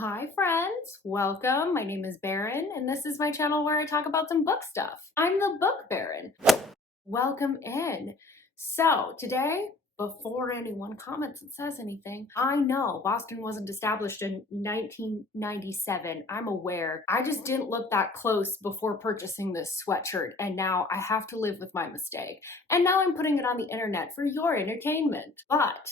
Hi friends, welcome. My name is Baron and this is my channel where I talk about some book stuff. I'm the Book Baron. Welcome in. So today, before anyone comments and says anything, I know Boston wasn't established in 1997. I'm aware. I just didn't look that close before purchasing this sweatshirt and now I have to live with my mistake. And now I'm putting it on the internet for your entertainment. But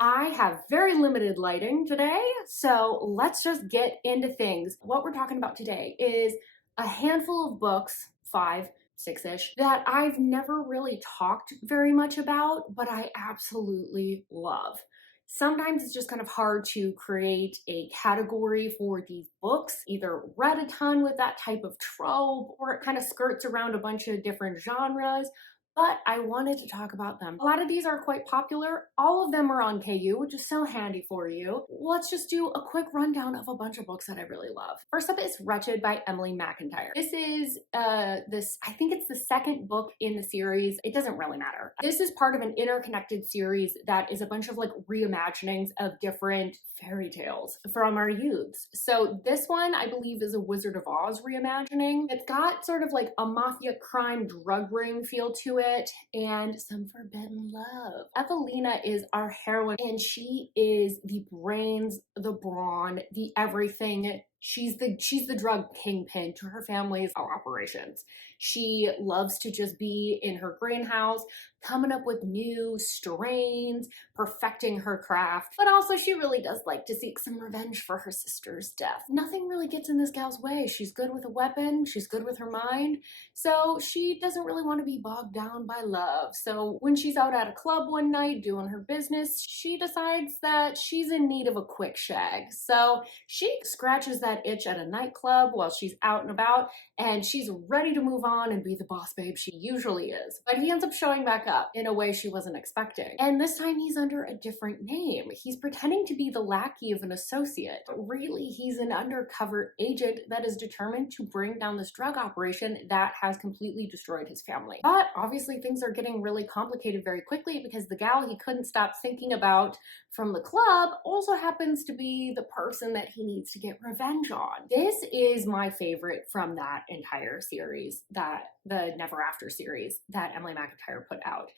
I have very limited lighting today, so let's just get into things. What we're talking about today is a handful of books, 5, 6-ish, that I've never really talked very much about, but I absolutely love. Sometimes it's just kind of hard to create a category for these books, either read a ton with that type of trope, or it kind of skirts around a bunch of different genres, but I wanted to talk about them. A lot of these are quite popular. All of them are on KU, which is so handy for you. Let's just do a quick rundown of a bunch of books that I really love. First up is Wretched by Emily McIntyre. This is I think it's the second book in the series. It doesn't really matter. This is part of an interconnected series that is a bunch of like reimaginings of different fairy tales from our youths. So this one, I believe, is a Wizard of Oz reimagining. It's got sort of like a mafia crime drug ring feel to it and some forbidden love. Evelina is our heroine and she is the brains, the brawn, the everything. She's the drug kingpin to her family's operations. She loves to just be in her greenhouse, coming up with new strains, perfecting her craft, but also she really does like to seek some revenge for her sister's death. Nothing really gets in this gal's way. She's good with a weapon, she's good with her mind, so she doesn't really want to be bogged down by love. So when she's out at a club one night doing her business, she decides that she's in need of a quick shag. So she scratches that itch at a nightclub while she's out and about, and she's ready to move on and be the boss babe she usually is. But he ends up showing back up in a way she wasn't expecting. And this time he's under a different name. He's pretending to be the lackey of an associate, but really he's an undercover agent that is determined to bring down this drug operation that has completely destroyed his family. But obviously things are getting really complicated very quickly because the gal he couldn't stop thinking about from the club also happens to be the person that he needs to get revenge on. This is my favorite from that entire series, that the Never After series that Emily McIntyre put out.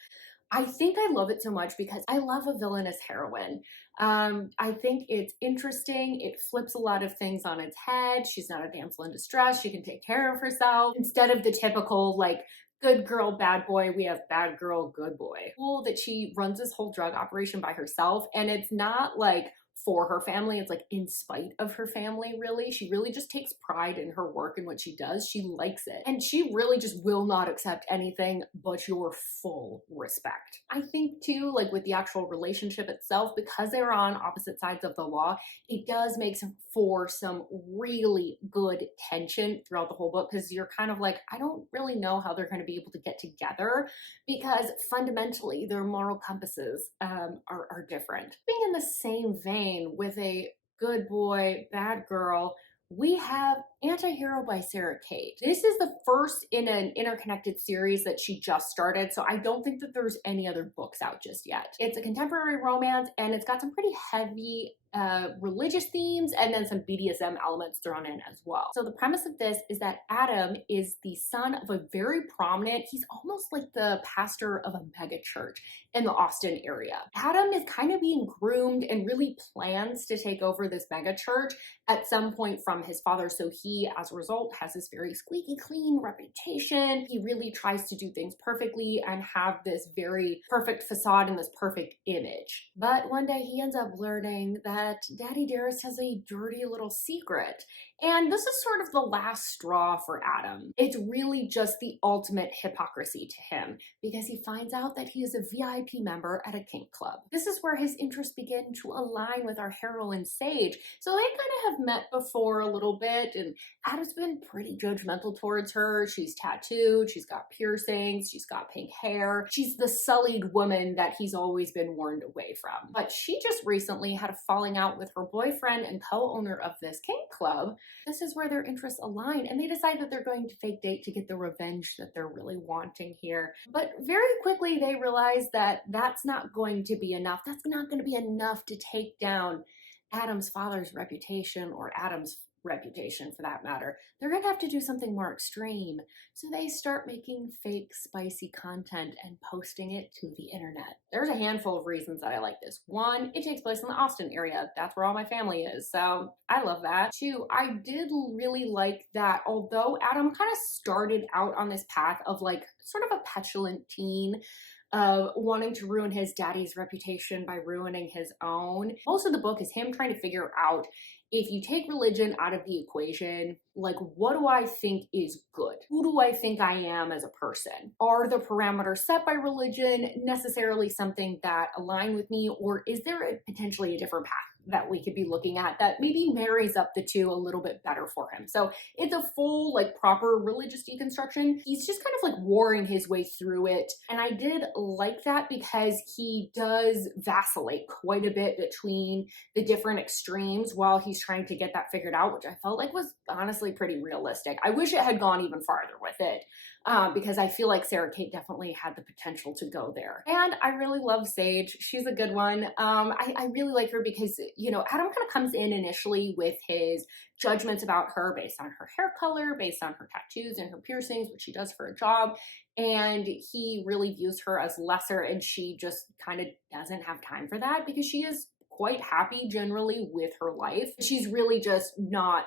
I think I love it so much because I love a villainous heroine. I think it's interesting. It flips a lot of things on its head. She's not a damsel in distress. She can take care of herself instead of the typical like good girl, bad boy. We have bad girl, good boy. Cool that she runs this whole drug operation by herself, and it's not like for her family, it's like in spite of her family, really. She really just takes pride in her work and what she does. She likes it. And she really just will not accept anything but your full respect. I think too, like with the actual relationship itself, because they're on opposite sides of the law, it does make for some really good tension throughout the whole book, because you're kind of like, I don't really know how they're going to be able to get together because fundamentally their moral compasses are different. Being in the same vein with a good boy, bad girl, we have Antihero by Sarah Kate. This is the first in an interconnected series that she just started, so I don't think that there's any other books out just yet. It's a contemporary romance, and it's got some pretty heavy religious themes and then some BDSM elements thrown in as well. So the premise of this is that Adam is the son of a very prominent, he's almost like the pastor of a mega church in the Austin area. Adam is kind of being groomed and really plans to take over this mega church at some point from his father. So he, as a result, has this very squeaky clean reputation. He really tries to do things perfectly and have this very perfect facade and this perfect image. But one day he ends up learning that Daddy Dearest has a dirty little secret. And this is sort of the last straw for Adam. It's really just the ultimate hypocrisy to him because he finds out that he is a VIP member at a kink club. This is where his interests begin to align with our heroine Sage. So they kind of have met before a little bit, and Adam's been pretty judgmental towards her. She's tattooed, she's got piercings, she's got pink hair. She's the sullied woman that he's always been warned away from. But she just recently had a falling out with her boyfriend and co-owner of this kink club. This is where their interests align, and they decide that they're going to fake date to get the revenge that they're really wanting here. But very quickly they realize that that's not going to be enough. That's not going to be enough to take down Adam's father's reputation, or Adam's reputation for that matter, they're gonna have to do something more extreme. So they start making fake spicy content and posting it to the internet. There's a handful of reasons that I like this. One, it takes place in the Austin area. That's where all my family is. So I love that. Two, I did really like that although Adam kind of started out on this path of like sort of a petulant teen, of wanting to ruin his daddy's reputation by ruining his own. Most of the book is him trying to figure out, if you take religion out of the equation, like, what do I think is good? Who do I think I am as a person? Are the parameters set by religion necessarily something that align with me, or is there potentially a different path that we could be looking at that maybe marries up the two a little bit better for him? So it's a full, like, proper religious deconstruction. He's just kind of like warring his way through it. And I did like that because he does vacillate quite a bit between the different extremes while he's trying to get that figured out, which I felt like was honestly pretty realistic. I wish it had gone even farther with it. Because I feel like Sarah Kate definitely had the potential to go there. And I really love Sage. She's a good one. I really like her because, you know, Adam kind of comes in initially with his judgments about her based on her hair color, based on her tattoos and her piercings, which she does for a job. And he really views her as lesser, and she just kind of doesn't have time for that because she is quite happy generally with her life. She's really just not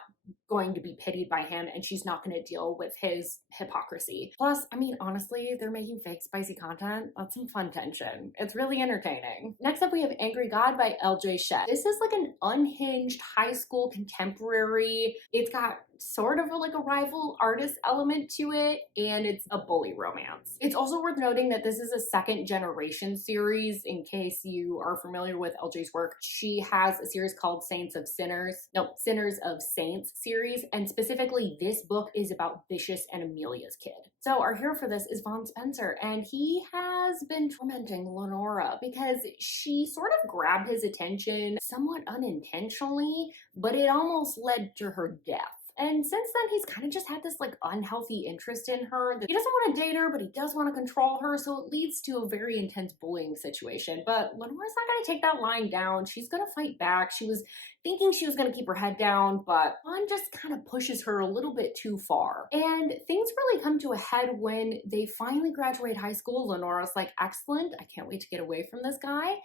going to be pitied by him, and she's not going to deal with his hypocrisy. Plus, I mean, honestly, they're making fake spicy content. That's some fun tension. It's really entertaining. Next up, we have Angry God by LJ Shet. This is like an unhinged high school contemporary. It's got sort of like a rival artist element to it, and it's a bully romance. It's also worth noting that this is a second generation series. In case you are familiar with LJ's work, she has a series called Sinners of Saints series, and specifically this book is about Vicious and Amelia's kid. So our hero for this is Vaughn Spencer, and he has been tormenting Lenora because she sort of grabbed his attention somewhat unintentionally, but it almost led to her death. And since then, he's kind of just had this like unhealthy interest in her. He doesn't want to date her, but he does want to control her. So it leads to a very intense bullying situation. But Lenora's not going to take that lying down. She's going to fight back. She was thinking she was going to keep her head down, but Vaughn just kind of pushes her a little bit too far. And things really come to a head when they finally graduate high school. Lenora's like, excellent. I can't wait to get away from this guy.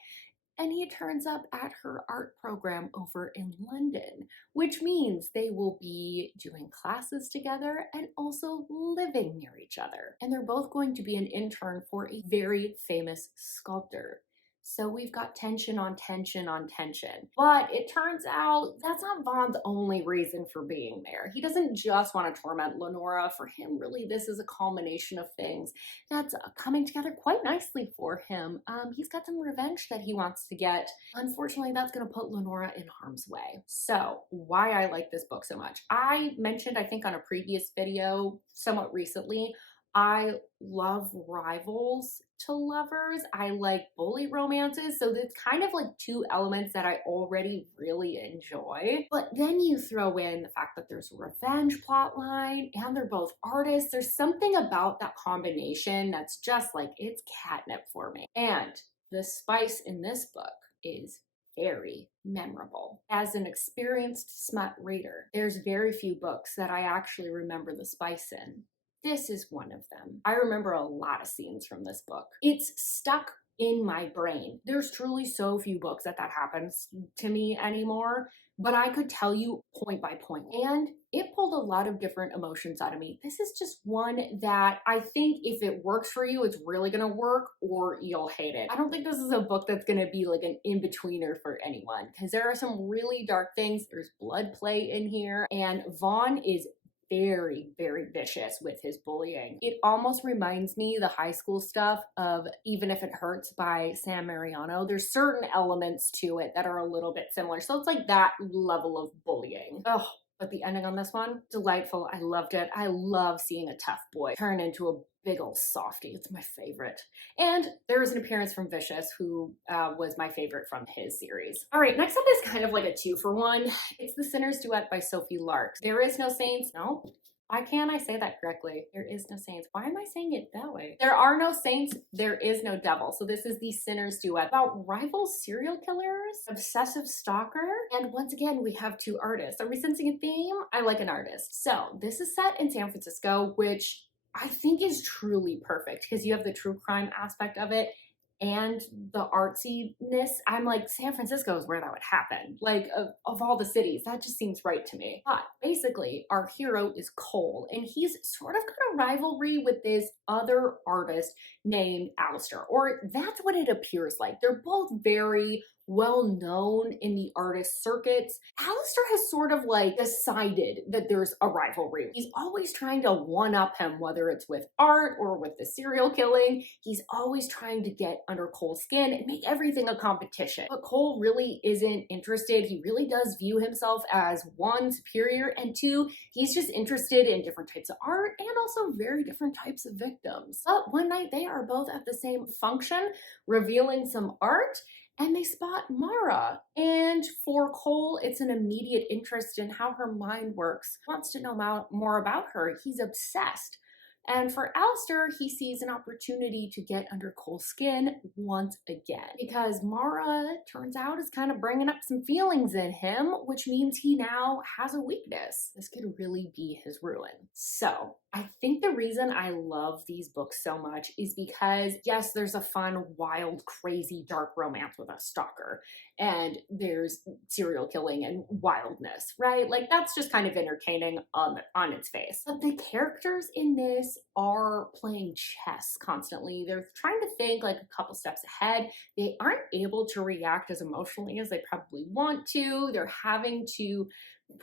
And he turns up at her art program over in London, which means they will be doing classes together and also living near each other. And they're both going to be an intern for a very famous sculptor. So we've got tension on tension on tension. But it turns out that's not Vaughn's only reason for being there. He doesn't just want to torment Lenora. For him, really, this is a culmination of things that's coming together quite nicely for him. He's got some revenge that he wants to get. Unfortunately, that's going to put Lenora in harm's way. So why I like this book so much. I mentioned, I think on a previous video somewhat recently, I love rivals to lovers. I like bully romances. So it's kind of like two elements that I already really enjoy. But then you throw in the fact that there's a revenge plot line and they're both artists. There's something about that combination that's just like, it's catnip for me. And the spice in this book is very memorable. As an experienced smut reader, there's very few books that I actually remember the spice in. This is one of them. I remember a lot of scenes from this book. It's stuck in my brain. There's truly so few books that happens to me anymore, but I could tell you point by point. And it pulled a lot of different emotions out of me. This is just one that I think if it works for you, it's really gonna work, or you'll hate it. I don't think this is a book that's gonna be like an in-betweener for anyone, because there are some really dark things. There's blood play in here, and Vaughn is very, very vicious with his bullying. It almost reminds me the high school stuff of Even If It Hurts by Sam Mariano. There's certain elements to it that are a little bit similar. So it's like that level of bullying. Oh, but the ending on this one, delightful. I loved it. I love seeing a tough boy turn into a big old softie. It's my favorite. And there was an appearance from Vicious, who was my favorite from his series. All right, next up is kind of like a 2-for-1. It's the Sinner Duet by Sophie Lark. There is no saints. No, Why can't I say that correctly? There is no saints. Why am I saying it that way? There are no saints, there is no devil. So this is the Sinner's Duet about rival serial killers, obsessive stalker, and once again, we have two artists. Are we sensing a theme? I like an artist. So this is set in San Francisco, which I think is truly perfect because you have the true crime aspect of it and the artsiness. I'm like, San Francisco is where that would happen. Like, of all the cities, that just seems right to me. But basically, our hero is Cole, and he's sort of got a rivalry with this other artist named Alistair, or that's what it appears like. They're both very well known in the artist circuits. Alistair has sort of like decided that there's a rivalry. He's always trying to one up him, whether it's with art or with the serial killing. He's always trying to get under Cole's skin and make everything a competition. But Cole really isn't interested. He really does view himself as one, superior, and two, he's just interested in different types of art and also very different types of victims. But one night they are both at the same function, revealing some art, and they spot Mara. And for Cole, it's an immediate interest in how her mind works. He wants to know more about her. He's obsessed. And for Alistair, he sees an opportunity to get under Cole's skin once again. Because Mara, turns out, is kind of bringing up some feelings in him, which means he now has a weakness. This could really be his ruin. So, I think the reason I love these books so much is because, yes, there's a fun, wild, crazy, dark romance with a stalker. And there's serial killing and wildness, right? Like, that's just kind of entertaining on its face. But the characters in this are playing chess constantly. They're trying to think like a couple steps ahead. They aren't able to react as emotionally as they probably want to. They're having to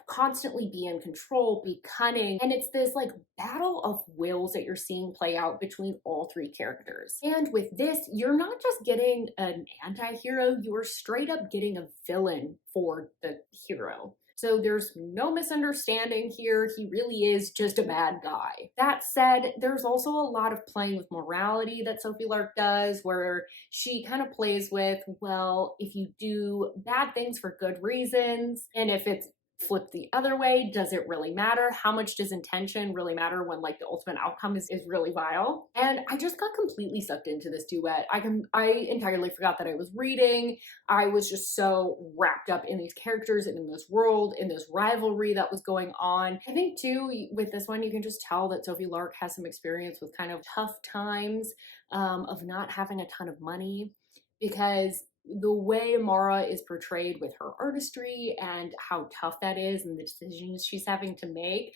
constantly be in control, be cunning, and it's this like battle of wills that you're seeing play out between all three characters. And with this, you're not just getting an anti-hero, you're straight up getting a villain for the hero. So there's no misunderstanding here. He really is just a bad guy. That said, there's also a lot of playing with morality that Sophie Lark does, where she kind of plays with, well, if you do bad things for good reasons, and if it's flip the other way, does it really matter? How much does intention really matter when like the ultimate outcome is really vile? And I just got completely sucked into this duet. I entirely forgot that I was reading. I was just so wrapped up in these characters and in this world, in this rivalry that was going on. I think too, with this one, you can just tell that Sophie Lark has some experience with kind of tough times of not having a ton of money, because the way Mara is portrayed with her artistry and how tough that is and the decisions she's having to make,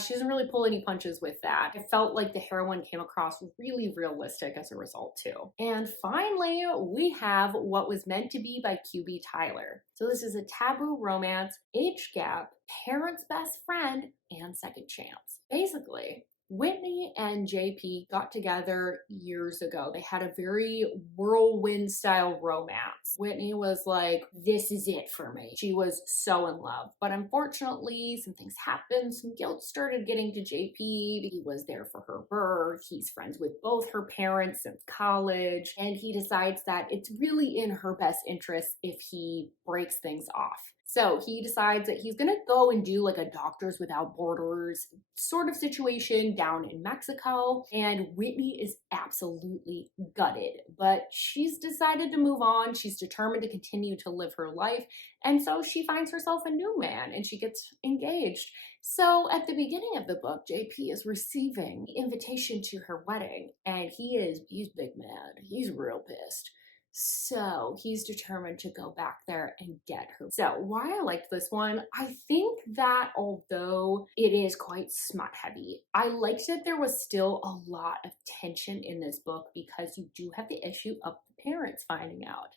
she doesn't really pull any punches with that. I felt like the heroine came across really realistic as a result too. And finally, we have What Was Meant to Be by QB Tyler. So this is a taboo romance, age gap, parents' best friend, and second chance. Basically, Whitney and JP got together years ago. They had a very whirlwind style romance. Whitney was like, this is it for me. She was so in love. But unfortunately, some things happened. Some guilt started getting to JP. He was there for her birth. He's friends with both her parents since college. And he decides that it's really in her best interest if he breaks things off. So he decides that he's gonna go and do like a Doctors Without Borders sort of situation down in Mexico. And Whitney is absolutely gutted, but she's decided to move on. She's determined to continue to live her life. And so she finds herself a new man and she gets engaged. So at the beginning of the book, JP is receiving the invitation to her wedding, and he's big mad. He's real pissed. So he's determined to go back there and get her. So why I liked this one, I think that although it is quite smut heavy, I liked that there was still a lot of tension in this book because you do have the issue of the parents finding out.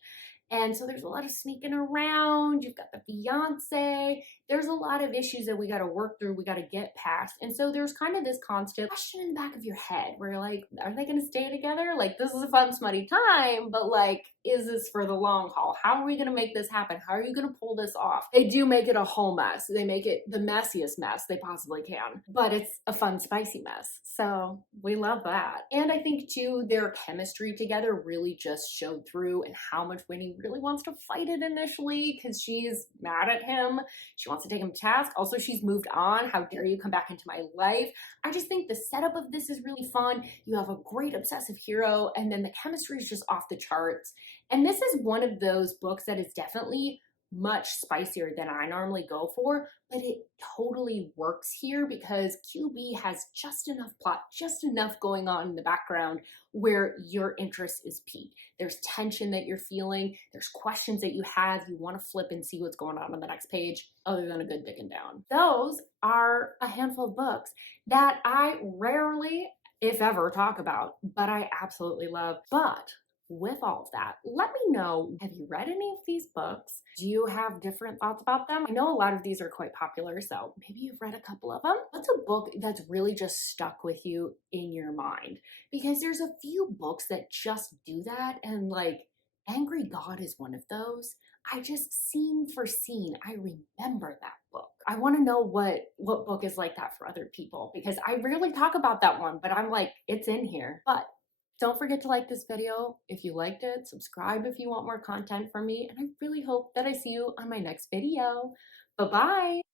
And so there's a lot of sneaking around. You've got the fiance. There's a lot of issues that we got to work through. We got to get past. And so there's kind of this constant question in the back of your head where you're like, are they going to stay together? Like, this is a fun, smutty time, but like, is this for the long haul? How are we going to make this happen? How are you going to pull this off? They do make it a whole mess. They make it the messiest mess they possibly can, but it's a fun, spicy mess. So we love that. And I think too, their chemistry together really just showed through, and how much Winnie really wants to fight it initially because she's mad at him. She wants to take him to task. Also, she's moved on. How dare you come back into my life? I just think the setup of this is really fun. You have a great obsessive hero, and then the chemistry is just off the charts. And this is one of those books that is definitely much spicier than I normally go for, but it totally works here because QB has just enough plot, just enough going on in the background where your interest is piqued. There's tension that you're feeling, there's questions that you have, you want to flip and see what's going on the next page, other than a good digging down. Those are a handful of books that I rarely, if ever, talk about, but I absolutely love. But with all of that, let me know, have you read any of these books? Do you have different thoughts about them? I know a lot of these are quite popular, so maybe you've read a couple of them. What's a book that's really just stuck with you in your mind? Because there's a few books that just do that, and like Angry God is one of those. I just, scene for scene, I remember that book. I want to know what book is like that for other people, because I rarely talk about that one, but I'm like, it's in here. But don't forget to like this video if you liked it, subscribe if you want more content from me, and I really hope that I see you on my next video. Bye-bye.